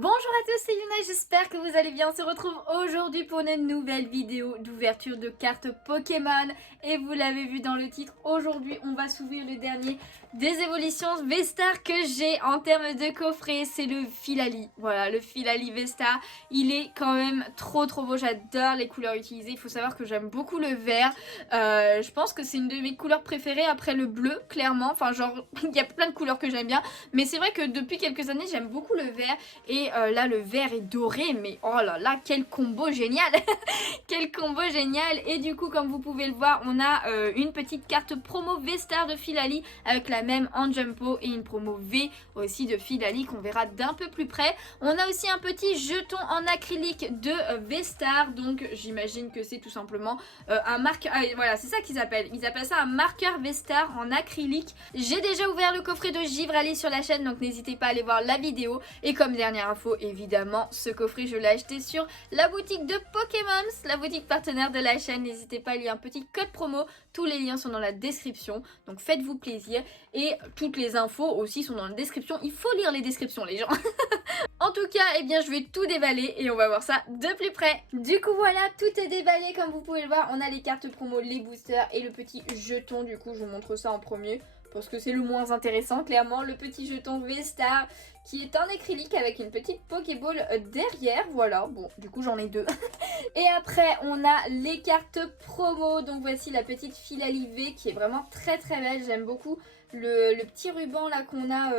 Bonjour à tous, c'est Yuna, j'espère que vous allez bien. On se retrouve aujourd'hui pour une nouvelle vidéo d'ouverture de cartes Pokémon. Et vous l'avez vu dans le titre, aujourd'hui on va s'ouvrir le dernier des évolutions V-Star que j'ai en termes de coffret. C'est le Filali. Voilà, le Filali V-Star. Il est quand même trop beau, j'adore les couleurs utilisées. Il faut savoir que j'aime beaucoup le vert. Je pense que c'est une de mes couleurs préférées après le bleu, clairement. Enfin genre, il y a plein de couleurs que j'aime bien. Mais c'est vrai que depuis quelques années, j'aime beaucoup le vert. Et là le vert est doré, mais oh là là, quel combo génial. Quel combo génial. Et du coup, comme vous pouvez le voir, on a une petite carte promo V-Star de Filali avec la même en Jumpo et une promo V aussi de Filali qu'on verra d'un peu plus près. On a aussi un petit jeton en acrylique de V-Star, donc j'imagine que c'est tout simplement un marqueur, voilà, c'est ça qu'ils appellent. Ils appellent ça un marqueur V-Star en acrylique. J'ai déjà ouvert le coffret de Givre, allez sur la chaîne, donc n'hésitez pas à aller voir la vidéo. Et comme dernière info, évidemment, ce coffret je l'ai acheté sur la boutique de Pokémon, la boutique partenaire de la chaîne. N'hésitez pas, il y a un petit code promo, tous les liens sont dans la description, donc faites-vous plaisir. Et toutes les infos aussi sont dans la description, il faut lire les descriptions les gens. En tout cas, eh bien, je vais tout déballer et on va voir ça de plus près. Du coup, voilà, tout est déballé comme vous pouvez le voir. On a les cartes promo, les boosters et le petit jeton. Du coup, je vous montre ça en premier parce que c'est le moins intéressant, clairement. Le petit jeton V-Star qui est en acrylique avec une petite Pokéball derrière. Voilà, bon, du coup, j'en ai deux. Et après, on a les cartes promo. Donc, voici la petite Filali V qui est vraiment très belle. J'aime beaucoup le petit ruban là qu'on a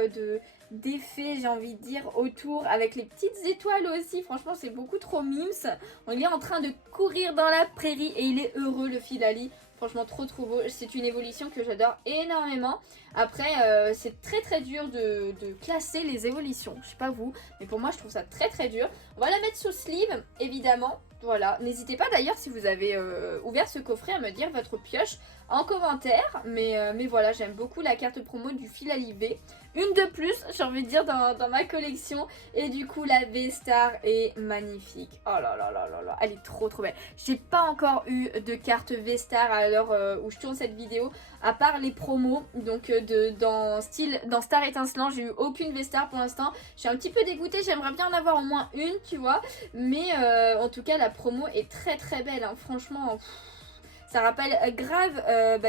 d'effet, j'ai envie de dire, autour avec les petites étoiles aussi. Franchement, c'est beaucoup trop mimes. On est en train de courir dans la prairie et il est heureux, le Filali. Franchement, trop beau. C'est une évolution que j'adore énormément. Après, c'est très dur de classer les évolutions. Je sais pas vous, mais pour moi, je trouve ça très dur. On va la mettre sous sleeve, évidemment. Voilà, n'hésitez pas d'ailleurs si vous avez ouvert ce coffret à me dire votre pioche en commentaire. Mais voilà, j'aime beaucoup la carte promo du Filali V. Une de plus, j'ai envie de dire, dans ma collection. Et du coup, la V-Star est magnifique. Oh là là, elle est trop belle. J'ai pas encore eu de carte V-Star à l'heure où je tourne cette vidéo, à part les promos. Donc dans Star Étincelant, j'ai eu aucune V-Star pour l'instant. Je suis un petit peu dégoûtée, j'aimerais bien en avoir au moins une, tu vois. Mais en tout cas, la promo est très belle, hein. Franchement, ça rappelle grave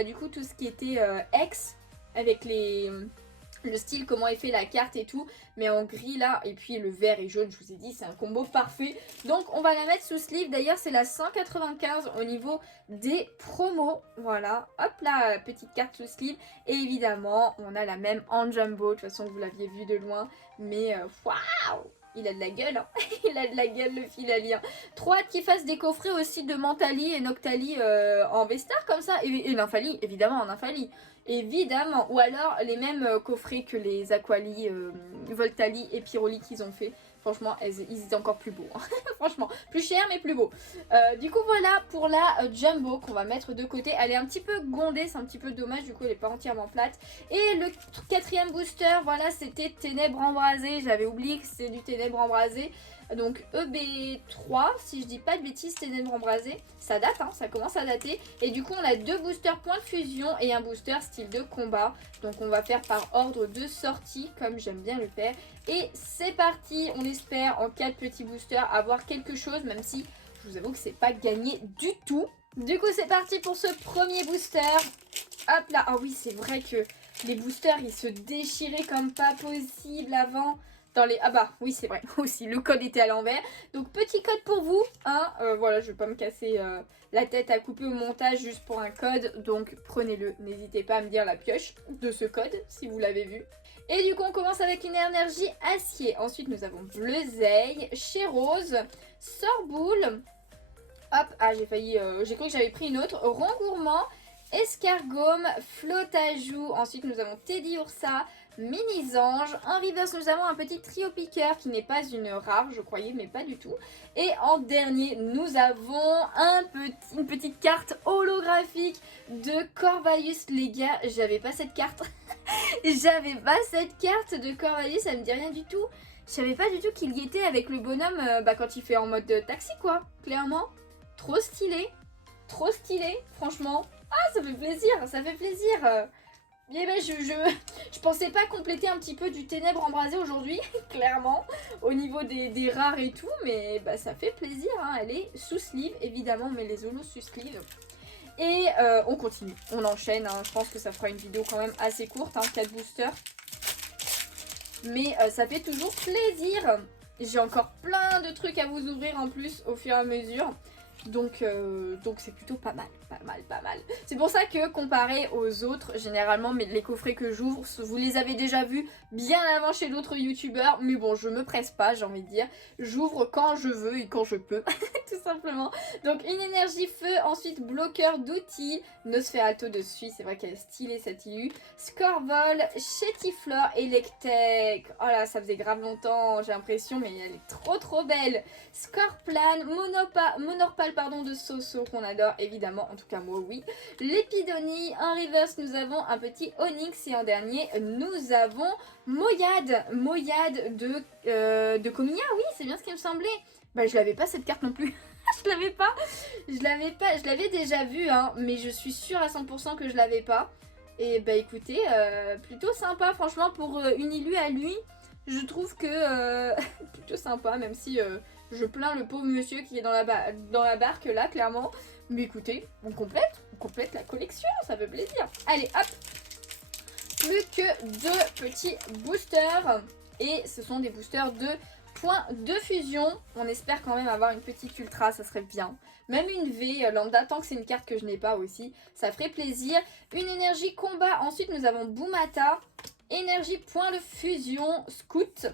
du coup tout ce qui était X avec le style, comment est fait la carte et tout, mais en gris là, et puis le vert et jaune, je vous ai dit, c'est un combo parfait. Donc on va la mettre sous sleeve, d'ailleurs c'est la 195 au niveau des promos, voilà, hop là, petite carte sous sleeve, et évidemment on a la même en jumbo, de toute façon vous l'aviez vu de loin, mais waouh, il a de la gueule, hein. Il a de la gueule le Filali, hein. Trop hâte qu'il fasse des coffrets aussi de Mentali et Noctali en V-Star comme ça, et Nymphali, évidemment en Nymphali. Évidemment, ou alors les mêmes coffrets que les Aquali, Voltali et Pyroli qu'ils ont fait. Franchement, ils étaient encore plus beaux, hein. Franchement, plus cher mais plus beau. Du coup voilà pour la Jumbo qu'on va mettre de côté. Elle est un petit peu gondée, c'est un petit peu dommage, du coup elle n'est pas entièrement plate. Et le quatrième booster, voilà, c'était Ténèbres Embrasées. J'avais oublié que c'est du Ténèbres Embrasées. Donc EB3, si je dis pas de bêtises, Ténèbres Embrasées. Ça date, hein, ça commence à dater. Et du coup on a deux boosters point de fusion et un booster style de combat. Donc on va faire par ordre de sortie, comme j'aime bien le faire. Et c'est parti, on espère en 4 petits boosters avoir quelque chose, même si je vous avoue que c'est pas gagné du tout. Du coup c'est parti pour ce premier booster. Hop là, ah oui c'est vrai que les boosters ils se déchiraient comme pas possible avant. Dans les... Ah bah oui c'est vrai aussi, le code était à l'envers. Donc petit code pour vous, hein, voilà, je vais pas me casser la tête à couper au montage juste pour un code. Donc prenez-le, n'hésitez pas à me dire la pioche de ce code si vous l'avez vu. Et du coup on commence avec une énergie acier. Ensuite nous avons Bleuzeille, Chérose, Sorboule. Hop, ah j'ai failli, j'ai cru que j'avais pris une autre. Rond Gourmand, Escargome, Flotajou. Ensuite nous avons Teddy Ursa, Mini-Ange. En reverse nous avons un petit trio piqueur qui n'est pas une rare je croyais, mais pas du tout. Et en dernier nous avons une petite carte holographique de Corvallis. Les gars, j'avais pas cette carte. J'avais pas cette carte de Corvallis, ça me dit rien du tout. Je savais pas du tout qu'il y était avec le bonhomme quand il fait en mode taxi quoi, clairement. Trop stylé, franchement. Ah, ça fait plaisir, ça fait plaisir. Eh ben je pensais pas compléter un petit peu du ténèbre embrasé aujourd'hui, clairement, au niveau des rares et tout, mais bah ça fait plaisir, hein. Elle est sous sleeve, évidemment, on met les holos sous sleeve. Et on continue, on enchaîne, hein. Je pense que ça fera une vidéo quand même assez courte, hein, 4 boosters. Mais ça fait toujours plaisir. J'ai encore plein de trucs à vous ouvrir en plus au fur et à mesure. Donc c'est plutôt pas mal. C'est pour ça que comparé aux autres, généralement les coffrets que j'ouvre, vous les avez déjà vus bien avant chez d'autres youtubeurs. Mais bon, je me presse pas, j'ai envie de dire. J'ouvre quand je veux et quand je peux, tout simplement. Donc une énergie feu, ensuite bloqueur d'outils, Nosferatu dessus, c'est vrai qu'elle est stylée cette illu. Scorvol, Chétiflore, Electek. Oh là, ça faisait grave longtemps, j'ai l'impression, mais elle est trop belle. Scorplan, Monorpal pardon, de Soso qu'on adore évidemment, en tout cas moi oui. L'épidonie, en reverse nous avons un petit Onyx et en dernier nous avons Moyade de Cominia, oui c'est bien ce qui me semblait. Bah je l'avais pas cette carte non plus. Je l'avais déjà vue hein, mais je suis sûre à 100% que je l'avais pas. Et bah écoutez, plutôt sympa franchement pour une illu à lui. Je trouve que plutôt sympa, même si je plains le pauvre monsieur qui est dans la barque là, clairement. Mais écoutez, on complète la collection, ça fait plaisir. Allez, hop, plus que 2 petits boosters. Et ce sont des boosters de points de fusion. On espère quand même avoir une petite ultra, ça serait bien. Même une V lambda, tant que c'est une carte que je n'ai pas aussi, ça ferait plaisir. Une énergie combat, ensuite nous avons Boumata. Énergie point de fusion, Scout,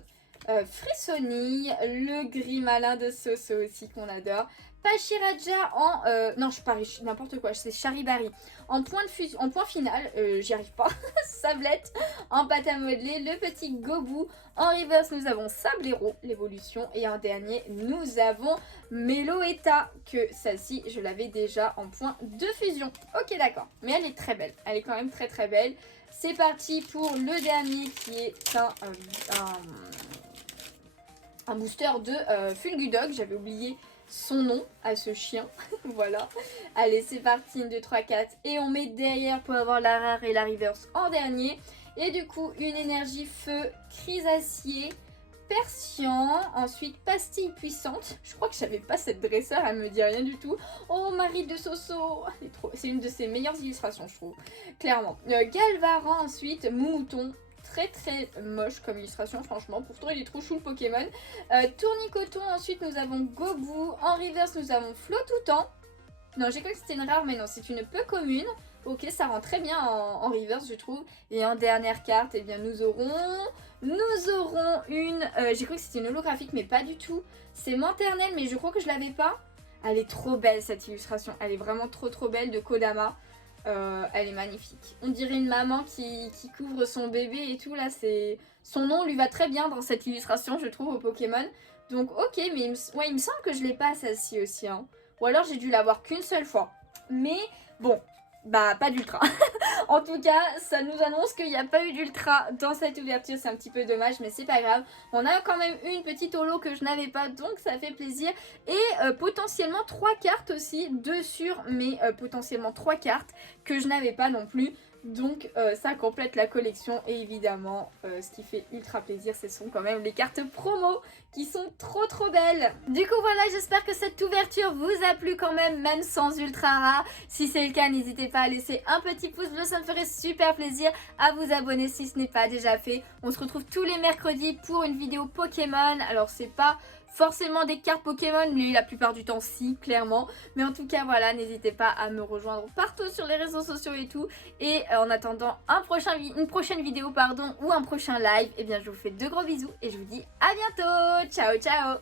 Frissonille, le gris malin de Soso aussi qu'on adore. Pachiraja en... non, je parie n'importe quoi, c'est Charibari. En point de fusion, en point final, j'y arrive pas. Sablette en pâte à modeler, le petit Gobu. En reverse, nous avons Sablero, l'évolution. Et en dernier, nous avons Meloetta, que celle-ci, je l'avais déjà en point de fusion. Ok, d'accord. Mais elle est très belle. Elle est quand même très belle. C'est parti pour le dernier qui est un booster de Fulgudog. J'avais oublié son nom à ce chien. Voilà. Allez, c'est parti. 1, 2, 3, 4. Et on met derrière pour avoir la rare et la reverse en dernier. Et du coup, une énergie feu, crise acier, Persian, ensuite pastille puissante. Je crois que j'avais pas cette dresseur, elle me dit rien du tout. Oh, Marie de Soso, c'est une de ses meilleures illustrations, je trouve, clairement. Galvaran, ensuite, Moumouton. Très moche comme illustration franchement, pourtant il est trop chou le Pokémon. Tournicoton, ensuite nous avons Gobu, en reverse nous avons Flotoutan. Non, j'ai cru que c'était une rare mais non, c'est une peu commune. Ok, ça rend très bien en reverse je trouve. Et en dernière carte, eh bien nous aurons une... j'ai cru que c'était une holographique mais pas du tout. C'est Maternelle mais je crois que je l'avais pas. Elle est trop belle cette illustration, elle est vraiment trop belle de Kodama. Elle est magnifique. On dirait une maman qui couvre son bébé et tout là. Son nom lui va très bien dans cette illustration je trouve au Pokémon. Donc ok, mais il me semble que je l'ai pas celle-ci aussi. Hein. Ou alors j'ai dû l'avoir qu'une seule fois. Mais bon, bah pas d'ultra. En tout cas, ça nous annonce qu'il n'y a pas eu d'ultra dans cette ouverture. C'est un petit peu dommage, mais c'est pas grave. On a quand même une petite holo que je n'avais pas, donc ça fait plaisir. Et potentiellement 3 cartes aussi, 2 sur, mais potentiellement 3 cartes que je n'avais pas non plus. Donc ça complète la collection et évidemment ce qui fait ultra plaisir ce sont quand même les cartes promo qui sont trop belles. Du coup voilà, j'espère que cette ouverture vous a plu quand même sans ultra rare. Si c'est le cas, n'hésitez pas à laisser un petit pouce bleu, ça me ferait super plaisir, à vous abonner si ce n'est pas déjà fait. On se retrouve tous les mercredis pour une vidéo Pokémon. Alors c'est pas forcément des cartes Pokémon, mais la plupart du temps si, clairement. Mais en tout cas voilà, n'hésitez pas à me rejoindre partout sur les réseaux sociaux et tout. Et en attendant une prochaine vidéo ou un prochain live, et bien je vous fais de gros bisous et je vous dis à bientôt. Ciao ciao.